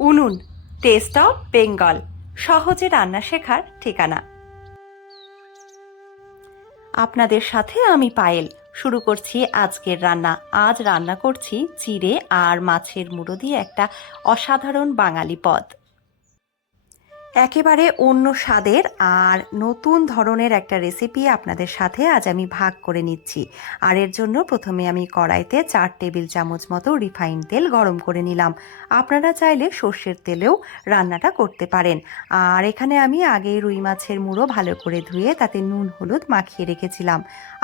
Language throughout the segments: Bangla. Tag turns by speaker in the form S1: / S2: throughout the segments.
S1: উনুন টেস্ট অফ বেঙ্গল সহজে রান্না শেখার ঠিকানা। আপনাদের সাথে আমি পায়েল, শুরু করছি আজকের রান্না। আজ রান্না করছি চিড়ে আর মাছের মুড়ো দিয়ে একটা অসাধারণ বাঙালি পদ। একেবারে অন্য স্বাদের আর নতুন ধরনের একটা রেসিপি আপনাদের সাথে আজ আমি ভাগ করে নিচ্ছি। আর এর জন্য প্রথমে আমি কড়াইতে চার টেবিল চামচ মতো রিফাইন তেল গরম করে নিলাম। আপনারা চাইলে সর্ষের তেলেও রান্নাটা করতে পারেন। আর এখানে আমি আগে রুই মাছের মুড়ো ভালো করে ধুয়ে তাতে নুন, হলুদ মাখিয়ে রেখেছিলাম।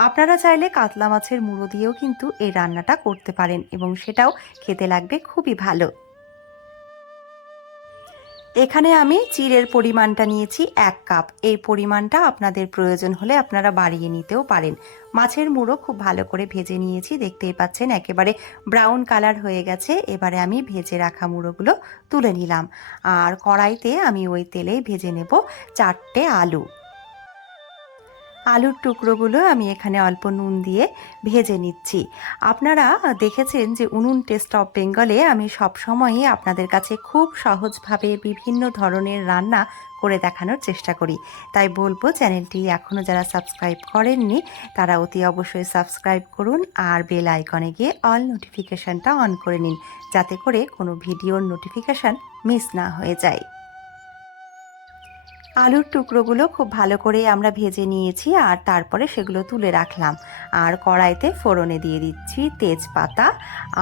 S1: আপনারা চাইলে কাতলা মাছের মুড়ো দিয়েও কিন্তু এই রান্নাটা করতে পারেন এবং সেটাও খেতে লাগবে খুবই ভালো। এখানে আমি চিরের পরিমাণটা নিয়েছি এক কাপ। এই পরিমাণটা আপনাদের প্রয়োজন হলে আপনারা বাড়িয়ে নিতেও পারেন। মাছের মুড়ো খুব ভালো করে ভেজে নিয়েছি, দেখতেই পাচ্ছেন একেবারে ব্রাউন কালার হয়ে গেছে। এবারে আমি ভেজে রাখা মুড়োগুলো তুলে নিলাম। আর কড়াইতে আমি ওই তেলেই ভেজে নেব চারটে আলু। আলুর টুকরোগুলো আমি এখানে অল্প নুন দিয়ে ভেজে নিচ্ছি। আপনারা দেখেছেন যে উনুন টেস্ট অফ বেঙ্গলে আমি সবসময়ই আপনাদের কাছে খুব সহজভাবে বিভিন্ন ধরনের রান্না করে দেখানোর চেষ্টা করি। তাই বলব, চ্যানেলটি এখনও যারা সাবস্ক্রাইব করেননি, তারা অতি অবশ্যই সাবস্ক্রাইব করুন আর বেল আইকনে গিয়ে অল নোটিফিকেশানটা অন করে নিন, যাতে করে কোনো ভিডিওর নোটিফিকেশান মিস না হয়ে যায়। আলুর টুকরোগুলো খুব ভালো করে আমরা ভেজে নিয়েছি আর তারপরে সেগুলো তুলে রাখলাম। আর কড়াইতে ফোড়নে দিয়ে দিচ্ছি তেজপাতা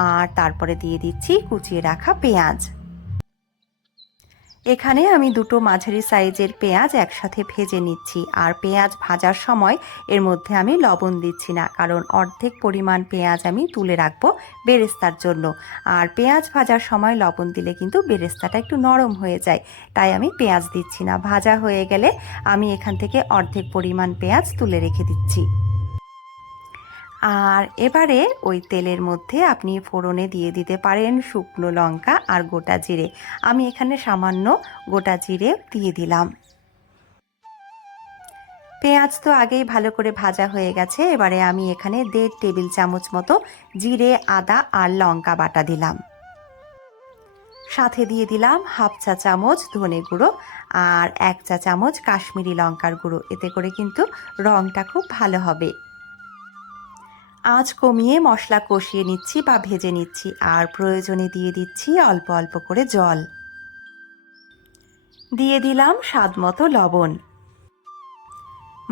S1: আর তারপরে দিয়ে দিচ্ছি কুচিয়ে রাখা পেঁয়াজ। এখানে আমি দুটো মাঝারি সাইজের পেঁয়াজ একসাথে ভেজে নিচ্ছি, আর পেঁয়াজ ভাজার সময় এর মধ্যে আমি লবণ দিচ্ছি না, কারণ অর্ধেক পরিমাণ পেঁয়াজ আমি তুলে রাখব বেরেস্তার জন্য। আর পেঁয়াজ ভাজার সময় লবণ দিলে কিন্তু বেরেস্তাটা একটু নরম হয়ে যায়, তাই আমি পেঁয়াজ দিচ্ছি না। ভাজা হয়ে গেলে আমি এখান থেকে অর্ধেক পরিমাণ পেঁয়াজ তুলে রেখে দিচ্ছি। আর এবারে ওই তেলের মধ্যে আপনি ফোড়নে দিয়ে দিতে পারেন শুকনো লঙ্কা আর গোটা জিরে। আমি এখানে সামান্য গোটা জিরে দিয়ে দিলাম। পেঁয়াজ তো আগেই ভালো করে ভাজা হয়ে গেছে। এবারে আমি এখানে দেড় টেবিল চামচ মতো জিরে, আদা আর লঙ্কা বাটা দিলাম। সাথে দিয়ে দিলাম হাফ চা চামচ ধনে গুঁড়ো আর এক চা চামচ কাশ্মীরি লঙ্কার গুঁড়ো। এতে করে কিন্তু রঙটা খুব ভালো হবে। আঁচ কমিয়ে মশলা কষিয়ে নিচ্ছি বা ভেজে নিচ্ছি, আর প্রয়োজনে দিয়ে দিচ্ছি অল্প অল্প করে জল। দিয়ে দিলাম স্বাদ মতো লবণ।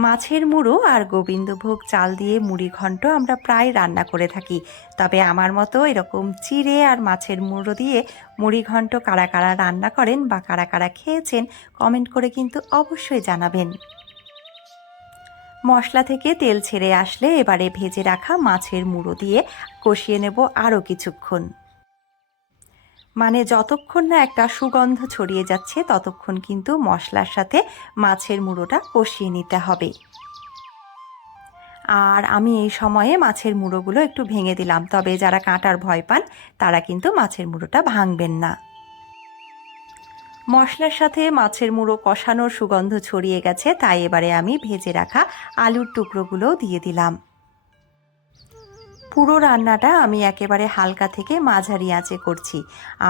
S1: মাছের মুড়ো আর গোবিন্দভোগ চাল দিয়ে মুড়ি ঘন্ট আমরা প্রায় রান্না করে থাকি, তবে আমার মতো এরকম চিড়ে আর মাছের মুড়ো দিয়ে মুড়ি ঘন্ট কারা কারা রান্না করেন বা কারা কারা খেয়েছেন, কমেন্ট করে কিন্তু অবশ্যই জানাবেন। মশলা থেকে তেল ছেড়ে আসলে এবারে ভেজে রাখা মাছের মুড়ো দিয়ে কষিয়ে নেব আরও কিছুক্ষণ। মানে যতক্ষণ না একটা সুগন্ধ ছড়িয়ে যাচ্ছে, ততক্ষণ কিন্তু মশলার সাথে মাছের মুড়োটা কষিয়ে নিতে হবে। আর আমি এই সময়ে মাছের মুড়োগুলো একটু ভেঙে দিলাম, তবে যারা কাঁটার ভয় পান, তারা কিন্তু মাছের মুড়োটা ভাঙবেন না। মশলার সাথে মাছের মুড়ো কষানোর সুগন্ধ ছড়িয়ে গেছে, তাই এবারে আমি ভেজে রাখা আলুর টুকরোগুলোও দিয়ে দিলাম। পুরো রান্নাটা আমি একেবারে হালকা থেকে মাঝারি আঁচে করছি,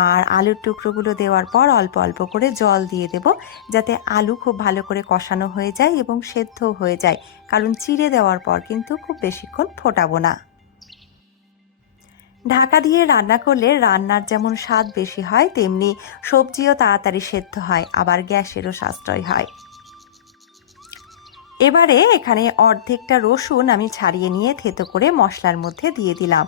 S1: আর আলুর টুকরোগুলো দেওয়ার পর অল্প অল্প করে জল দিয়ে দেব, যাতে আলু খুব ভালো করে কষানো হয়ে যায় এবং সেদ্ধ হয়ে যায়, কারণ চিড়ে দেওয়ার পর কিন্তু খুব বেশিক্ষণ ফোটাবো না। ঢাকা দিয়ে রান্না করলে রান্নার যেমন স্বাদ বেশি হয়, তেমনি সবজিও তাড়াতাড়ি সেদ্ধ হয়, আবার গ্যাসেরও সাশ্রয় হয়। এবারে এখানে অর্ধেকটা রসুন আমি ছাড়িয়ে নিয়ে থেতো করে মশলার মধ্যে দিয়ে দিলাম।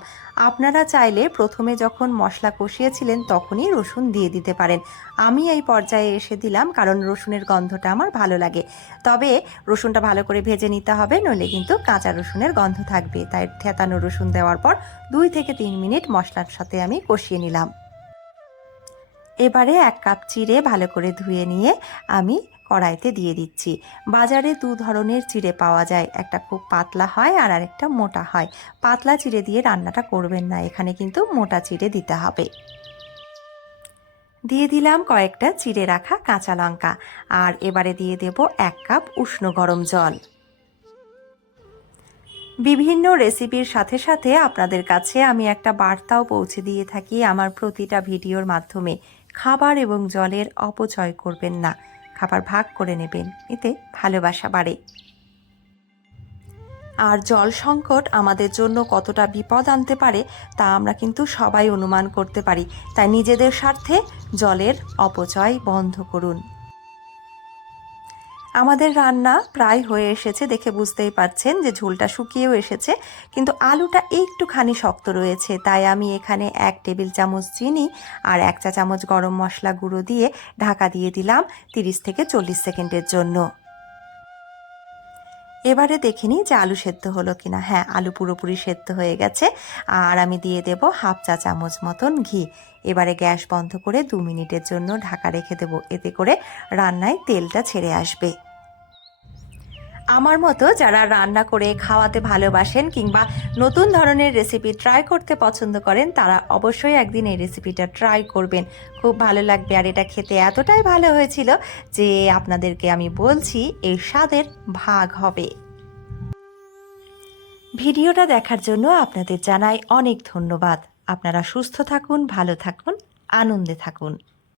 S1: আপনারা চাইলে প্রথমে যখন মশলা কষিয়েছিলেন তখনই রসুন দিয়ে দিতে পারেন। আমি এই পর্যায়ে এসে দিলাম কারণ রসুনের গন্ধটা আমার ভালো লাগে। তবে রসুনটা ভালো করে ভেজে নিতে হবে, নইলে কিন্তু কাঁচা রসুনের গন্ধ থাকবে। তাই থেতানো রসুন দেওয়ার পর দুই থেকে তিন মিনিট মশলার সাথে আমি কষিয়ে নিলাম। এবারে এক কাপ চিড়ে ভালো করে ধুয়ে নিয়ে আমি কড়াইতে দিয়ে দিচ্ছি। বাজারে দু ধরনের চিড়ে পাওয়া যায়। একটা খুব পাতলা হয় আর আরেকটা মোটা হয়। পাতলা চিড়ে দিয়ে রান্নাটা করবেন না। এখানে কিন্তু মোটা চিড়ে দিতে হবে। দিয়ে দিলাম কয়েকটা চিড়ে রাখা কাঁচা লঙ্কা। আর এবারে দিয়ে দেব এক কাপ উষ্ণ গরম জল। বিভিন্ন রেসিপির সাথে সাথে আপনাদের কাছে আমি একটা বার্তাও পৌঁছে দিয়ে থাকি আমার প্রতিটা ভিডিওর মাধ্যমে। খাবার এবং জলের অপচয় করবেন না। খাবার ভাগ করে নেবেন, এতে ভালোবাসা বাড়ে। আর জল সংকট আমাদের জন্য কতটা বিপদ আনতে পারে, তা আমরা কিন্তু সবাই অনুমান করতে পারি। তাই নিজেদের স্বার্থে জলের অপচয় বন্ধ করুন। আমাদের রান্না প্রায় হয়ে এসেছে দেখে বুঝতেই পারছেন যে ঝোলটা শুকিয়েও এসেছে, কিন্তু আলুটা একটুখানি শক্ত রয়েছে, তাই আমি এখানে এক টেবিল চামচ চিনি আর এক চা চামচ গরম মশলা গুঁড়ো দিয়ে ঢাকা দিয়ে দিলাম তিরিশ থেকে চল্লিশ সেকেন্ডের জন্য। এবারে দেখে নিই যে আলু সেদ্ধ হলো কিনা। হ্যাঁ আলু পুরোপুরি সেদ্ধ হয়ে গেছে। আর আমি দিয়ে দেব হাফ চা চামচ মতন ঘি। এবারে গ্যাস বন্ধ করে দু মিনিটের জন্য ঢাকা রেখে দেবো। এতে করে রান্নায় তেলটা ছেড়ে আসবে। আমার মতো যারা রান্না করে খাওয়াতে ভালোবাসেন কিংবা নতুন ধরনের রেসিপি ট্রাই করতে পছন্দ করেন, তারা অবশ্যই একদিন এই রেসিপিটা ট্রাই করবেন। খুব ভালো লাগবে। আর এটা খেতে এতটাই ভালো হয়েছিল যে আপনাদেরকে আমি বলছি, এর স্বাদের ভাগ হবে। ভিডিওটা দেখার জন্য আপনাদের জানাই অনেক ধন্যবাদ। আপনারা সুস্থ থাকুন, ভালো থাকুন, আনন্দে থাকুন।